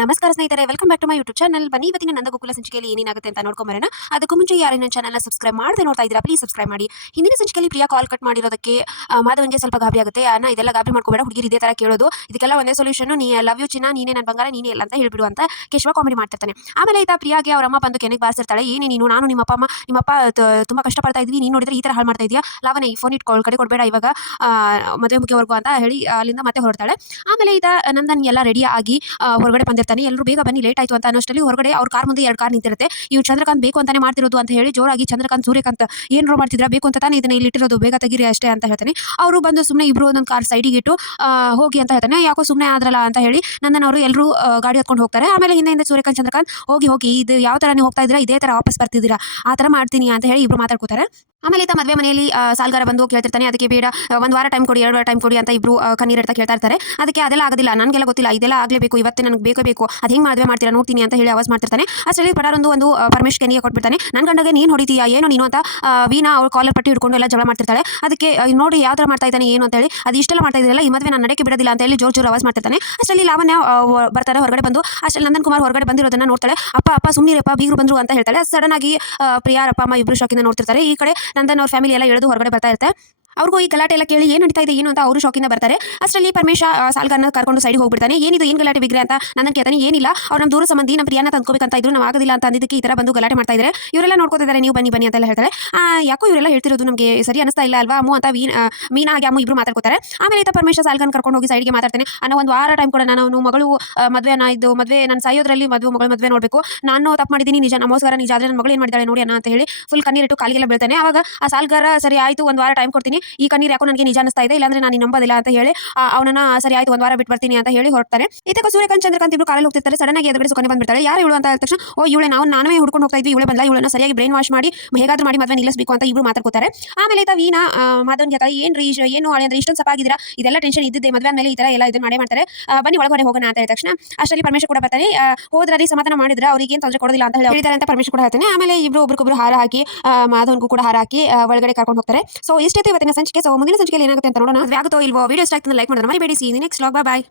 ನಮಸ್ಕಾರ ಸ್ನೇಹಿತರೆ, welcome back to my YouTube channel. ಬನ್ನಿ ಇವತ್ತಿನ ನಂದ ಗೋಕುಲ ಸಂಚಿಕೆಯಲ್ಲಿ ಏನೇನಾಗುತ್ತೆ ಅಂತ ನೋಡ್ಕೊಂಬರೋಣ. ಅದಕ್ಕೂ ಮುಂಚೆ ಯಾರು ನನ್ನ ಚಾನಲ್ನ ಸಬ್ಸ್ಕ್ರೈಬ್ ಮಾಡದೆ ನೋಡ್ತಾ ಇದ್ದೀರಾ, ಪ್ಲೀಸ್ ಸಬ್ಸ್ಕ್ರೈಬ್ ಮಾಡಿ. ಹಿಂದಿನ ಸಂಚಿಕೆಯಲ್ಲಿ ಪ್ರಿಯಾ ಕಾಲ್ ಕಟ್ ಮಾಡಿರೋದಕ್ಕೆ ಮಾಧವನ್ಗೆ ಸ್ವಲ್ಪ ಗಾಬರಿ ಆಗುತ್ತೆ. ಅಣ್ಣ ಇದೆಲ್ಲ ಗಾಬರಿ ಮಾಡ್ಕೋಬೇಡ, ಹುಡುಗಿರು ಇದೇ ತರ ಕೇಳೋದು, ಇದಕ್ಕೆಲ್ಲ ಒಂದೇ ಸೊಲ್ಯೂಷನ್, ನೀ ಲವ್ ಯು ಚಿನ್ನ, ನೀನೇ ನನ್ನ ಬಂಗಾರ, ನೀನೇ ಎಲ್ಲ ಅಂತ ಹೇಳ್ಬಿಡು ಅಂತ ಕೇಶವ ಕಾಮಿಡಿ ಮಾಡ್ತಿರ್ತಾನೆ. ಆಮೇಲೆ ಈತ ಪ್ರಿಯಾಗೆ ಅವ್ರ ಅಮ್ಮ ಬಂದು ಕೆನೆಗೆ ಬಾರಿಸಿರ್ತಾಳೆ. ಏನೇ ನೀನು, ನಾನು ನಿಮ್ಮಪ್ಪ ತುಂಬಾ ಕಷ್ಟಪಡ್ತಾ ಇದ್ವಿ, ನೀನು ನೋಡಿದ್ರೆ ಈ ತರ ಹಾಳು ಮಾಡ್ತಾ ಇದೆಯಾ, ಲಾವಣ್ಯ ಈ ಫೋನ್ ಇಟ್ಕೊಳ್ಳೋ ಕಡೆ ಕೊಡಬೇಡ ಇವಾಗ ಮದುವೆ ಮುಖ್ಯವರೆಗೂ ಅಂತ ಹೇಳಿ ಅಲ್ಲಿಂದ ಮತ್ತೆ ಹೊರಡ್ತಾಳೆ. ಆಮೇಲೆ ಈತ ನಂದನ್ ಎಲ್ಲ ರೆಡಿ ಆಗಿ ಹೊರಗಡೆ ಬಂದಿರ್ತಾನೆ. ಎಲ್ಲರೂ ಬೇಗ ಬನ್ನಿ, ಲೇಟ್ ಆಯ್ತು ಅಂತ ಅನ್ನೋಷ್ಟರಲ್ಲಿ ಹೊರಗಡೆ ಅವ್ರ ಕಾರ್ ಮುಂದೆ 2 ಕಾರ್ ನಿಂತಿರುತ್ತೆ. ಇವ್ರು ಚಂದ್ರಕಾಂತ್ ಬೇಕು ಅಂತಾನೆ ಮಾಡ್ತಿರೋದು ಅಂತ ಹೇಳಿ ಜೋರಾಗಿ ಚಂದ್ರಕಾಂತ್ ಸೂರ್ಯಕಾಂತ್ ಏನ್ರೋ ಮಾಡ್ತಿದ್ರ, ಬೇಕು ಅಂತ ತಾನೇ ಇದನ್ನ ಇಲ್ಲಿ ಇಟ್ಟಿರೋದು, ಬೇಗ ತೆಗೀರಿ ಅಷ್ಟೇ ಅಂತ ಹೇಳ್ತಾನೆ. ಅವರು ಬಂದು ಸುಮ್ಮನೆ ಇಬ್ರು ಒಂದೊಂದು ಕಾರ್ ಸೈಡಿಗೆ ಇಟ್ಟು ಹೋಗಿ ಅಂತ ಹೇಳ್ತಾನೆ. ಯಾಕೋ ಸುಮ್ಮನೆ ಆದ್ರಲ್ಲ ಅಂತ ಹೇಳಿ ನಂದನ್ ಅವರು ಎಲ್ಲರೂ ಗಾಡಿ ಹತ್ಕೊಂಡು ಹೋಗ್ತಾರೆ. ಆಮೇಲೆ ಹಿಂದೆ ಚಂದ್ರಕಾಂತ್ ಹೋಗಿ ಇದು ಯಾವ ತರ ನೀವು ಹೋಗ್ತಾ ಇದ್ದೀರಾ, ಇದೇ ತರ ವಾಪಸ್ ಬರ್ತಿದ್ದೀರಾ, ಆ ತರ ಮಾಡ್ತೀನಿ ಅಂತ ಹೇಳಿ ಇಬ್ರು ಮಾತಾಡ್ಕೋತಾರೆ. ಆಮೇಲೆ ಈತ ಮದುವೆ ಮನೆಯಲ್ಲಿ ಸಾಲ್ಗಾರ ಬಂದು ಕೇಳ್ತಿರ್ತಾನೆ. ಅದಕ್ಕೆ ಬೇಡ, 1 ವಾರ ಟೈಮ್ ಕೊಡಿ, 2 ವಾರ ಟೈಮ್ ಕೊಡಿ ಅಂತ ಇಬ್ರು ಕಣ್ಣೀರ್ ಇಡ್ತಾ ಕೇಳ್ತಾ ಇರ್ತಾರೆ. ಅದಕ್ಕೆ ಅದೆಲ್ಲ ಆಗೋದಿಲ್ಲ, ನನಗೆಲ್ಲ ಗೊತ್ತಿಲ್ಲ, ಇದೆಲ್ಲ ಆಗಲೇಬೇಕು, ಇವತ್ತೇ ನನಗೆ ಬೇಕು, ಅದು ಹೆಂಗೆ ಮದುವೆ ಮಾಡ್ತೀರಾ ನೋಡ್ತೀನಿ ಅಂತ ಹೇಳಿ ಆವಾಜ್ ಮಾಡ್ತಿರ್ತಾನೆ. ಅಷ್ಟರಲ್ಲಿ ಪಡಾರೊಂದು ಪರಮೇಶ್ ಕೆನಿಗೆ ಕೊಟ್ಬಿಡ್ತಾನೆ. ನನ್ನ ಗಂಡಗೆ ನೀನು ಹೊಡಿತೀಯಾ ಏನು ನೀನು ಅಂತ ವೀಣಾ ಅವ್ರ ಕಾಲರ್ ಪಟ್ಟಿ ಹಿಡ್ಕೊಂಡು ಎಲ್ಲ ಜಗಳ ಮಾಡ್ತಿರ್ತಾಳೆ. ಅದಕ್ಕೆ ನೋಡಿ ಯಾವ ಥರ ಮಾಡ್ತಾ ಇದ್ದಾನೆ ಏನು ಅಂತ ಹೇಳಿ, ಅದು ಇಷ್ಟೆಲ್ಲ ಮಾಡ್ತಾ ಇದ್ದಿರಲ್ಲ, ಈ ಮದುವೆ ನಾನು ನಡೆಕೆ ಬಿಡೋದಿಲ್ಲ ಅಂತ ಹೇಳಿ ಜೋರು ಆವಾಜ್ ಮಾಡ್ತಿರ್ತಾನೆ. ಅಷ್ಟರಲ್ಲಿ ಲಾವಣ್ಯ ಬರ್ತಾರೆ ಹೊರಗಡೆ ಬಂದು. ಅಷ್ಟರಲ್ಲಿ ನಂದನ್ ಕುಮಾರ್ ಹೊರಗಡೆ ಬಂದಿರೋದನ್ನ ನೋಡ್ತಾಳೆ. ಅಪ್ಪ ಸುಮ್ಮನಿರಪ್ಪ, ಬೀಗರು ಬಂದ್ರು ಅಂತ ಹೇಳ್ತಾಳೆ. ಸಡನ್ ಆಗಿ ಪ್ರಿಯಾ ಅಪ್ಪ ಅಮ್ಮ ಇಬ್ರು ಶಾಕಿಂದ ನೋಡ್ತಿರ್ತಾರೆ. ಈ ಕಡೆ ನಂದನ್ ಅವ್ರ ಫ್ಯಾಮಿಲಿ ಎಲ್ಲ ಎಳೆದು ಹೊರಗಡೆ ಬರ್ತಾ ಇರುತ್ತೆ. ಅವ್ರಿಗೂ ಈ ಗಲಾಟೆ ಎಲ್ಲ ಕೇಳಿ ಏನು ನಡೀತಾ ಇದೆ ಏನು ಅಂತ ಅವರು ಶಾಕಿಂದ ಬರ್ತಾರೆ. ಅಷ್ಟರಲ್ಲಿ ಪರಮೇಶ ಸಾಲ್ಗಾರನ ಕರ್ಕೊಂಡು ಸೈಡ್ಗೆ ಹೋಗ್ಬಿಡ್ತಾನೆ. ಏನಿದು ಏನು ಗಲಾಟೆ ಬಿಗ್ರೆ ಅಂತ ನನ್ನ ಕೇಳ್ತಾನೆ. ಏನಿಲ್ಲ, ಅವ್ರು ನಮ್ಮ ದೂರ ಸಂಬಂಧಿ, ನಮ್ಮ ಪ್ರಿಯಾನ ತಂದ್ಕೋಬೇಕಂತ ಇದ್ರು, ನಾವು ಆಗೋದಿಲ್ಲ ಅಂತ ಅಂದಿದ್ದಕ್ಕೆ ಈ ತರ ಬಂದು ಗಲಾಟೆ ಮಾಡ್ತಾ ಇದ್ದಾರೆ, ಇವರೆಲ್ಲ ನೋಡ್ಕೋತಿದ್ದಾರೆ, ನೀವು ಬನ್ನಿ ಅಂತೆಲ್ಲ ಹೇಳ್ತಾರೆ. ಯಾಕೋ ಇವರೆಲ್ಲ ಹೇಳ್ತಿರೋದು ನಮಗೆ ಸರಿ ಅನಿಸ್ತಾ ಇಲ್ಲ ಅಲ್ವಾ ಅಮ್ಮು ಅಂತ ಮೀನಾ ಹಾಗೆ ಅಮ್ಮು ಇಬ್ರು ಮಾತಾಡ್ಕೋತಾರೆ. ಆಮೇಲೆ ಈತ ಪರಮೇಶ ಸಾಲ್ಗಾರನ ಕರ್ಕೊಂಡು ಹೋಗಿ ಸೈಡ್ಗೆ ಮಾತಾಡ್ತಾನೆ. ಅನ್ನೋ 1 ವಾರ ಟೈಮ್ ಕೊಡ, ನಾನು ಮಗಳು ಮದುವೆ ನನ್ನ ಸಾಯೋದ್ರಲ್ಲಿ ಮದುವೆ ನೋಡಬೇಕು, ನಾನು ತಪ್ಪು ಮಾಡಿದ್ದೀನಿ ನಿಜ, ನಮಗೋಸ್ಕರ ನಿಜ, ಆದರೆ ನನ್ನ ಮಗಳು ಏನು ಮಾಡಿದಾಳೆ ನೋಡಿ ಅಣ್ಣ ಅಂತ ಹೇಳಿ ಫುಲ್ ಕಣ್ಣೀರಿಟ್ಟು ಕಾಲಿಗೆಲ್ಲ ಬೀಳ್ತಾನೆ. ಆವಾಗ ಆ ಸಾಲ್ಗಾರ ಸರಿ ಆಯಿತು 1 ವಾರ ಟೈಮ್ ಕೊಡ್ತೀನಿ, ಈ ಕಣ್ಣೀರು ಯಾಕೋ ನನಗೆ ನಿಜ ಅನಿಸ್ತಾ ಇದೆ, ಇಲ್ಲಾಂದ್ರೆ ನಾನು ನಂಬೋದಿಲ್ಲ ಅಂತ ಹೇಳಿ ಅವನನ್ನ ಸರಿ ಆಯ್ತು 1 ವಾರ ಬಿಟ್ಟು ಬರ್ತೀನಿ ಅಂತ ಹೇಳಿ ಹೊರಡ್ತಾರೆ. ಇದಕ್ಕೆ ಸೂರ್ಯಕಾಂತ್ ಚಂದ್ರಕಾಂತ್ ಇಬ್ರು ಕಾರಲ್ಲಿ ಹೋಗ್ತಿರ್ತಾರೆ. ಸಡನ್ ಆಗಿ ಎದುರುಗಡೆ ಸುಕನ್ಯಾ ಬಂದ್ಬಿಡ್ತಾಳೆ. ಯಾರು ಇವಳು ಅಂತ ಹೇಳಿದ ತಕ್ಷಣ, ಇವಳೆ ನಾವೇ ಹುಡ್ಕೊಂಡು ಹೋಗ್ತಾ ಇದ್ವಿ, ಇವಳೆ ಬಂದ, ಇವಳನ್ನ ಸರಿಯಾಗಿ ಬ್ರೈನ್ ವಾಶ್ ಮಾಡಿ ಹೇಗಾದ್ರೂ ಮಾಡಿ ಮದುವೆ ನಿಲ್ಲಿಸಬೇಕು ಅಂತ ಇಬ್ರು ಮಾತಾಡ್ಕೋತಾರೆ. ಆಮೇಲೆ ಈತ ವೀಣಾ ಮಾಧವನ್ ಹೇಳ್ತಾರೆ, ಏನು ಆಳೆ ಅಂದ್ರೆ ಇಷ್ಟೊಂದು ಸಪಾಗಿದ್ದೀರಾ, ಇದೆಲ್ಲ ಟೆನ್ಷನ್ ಇದ್ದಿದ್ದೆ, ಮದುವೆ ಮೇಲೆ ಈ ತರ ಎಲ್ಲ ಇದನ್ನ ಮಾಡ್ತಾರೆ, ಬನ್ನಿ ಒಳಗಡೆ ಹೋಗೋಣ ಅಂತ ಹೇಳಿದ ತಕ್ಷಣ ಅಷ್ಟರಲ್ಲಿ ಪರಮೇಶ ಕೂಡ ಬರ್ತಾರೆ. ಹೋದ್ರಲ್ಲಿ ಸಮಾಧಾನ ಮಾಡಿದ್ರೆ ಅವ್ರಿಗೆ ಏನು ತೊಂದರೆ ಕೊಡೋದಿಲ್ಲ ಅಂತ ಹೇಳಿದ್ದಾರೆ ಅಂತ ಪರಮೇಶ ಕೂಡ ಹೇಳ್ತಾನೆ. ಆಮೇಲೆ ಒಬ್ರಿಗೊಬ್ರು ಹಾರ ಹಾಕಿ ಮಾಧವನ್ಗೂ ಕೂಡ ಹಾರ ಹಾಕಿ ಒಳಗಡೆ ಕರ್ಕೊಂಡು ಹೋಗ್ತಾರೆ. ಸೊ ಇಷ್ಟೇ ಇವತ್ತಿನ ಸಂಚಿಕೆ. ಸೊ ಮುಂದಿನ ಸಂಚಿಕೆಯಲ್ಲಿ ಏನಾಗುತ್ತೆ ಅಂತ ನೋಡೋಣ. ಆಗುತ್ತೋ ಇಲ್ವೋ, ವಿಡಿಯೋ ಇಷ್ಟ ಆಗ್ತದೆ ಲೈಕ್ ಮಾಡೋಣ ಮರಿಬೇಡಿ. ಸಿ ನೆಕ್ಸ್ಟ್ ವ್ಲಾಗ್, ಬಾಯ್.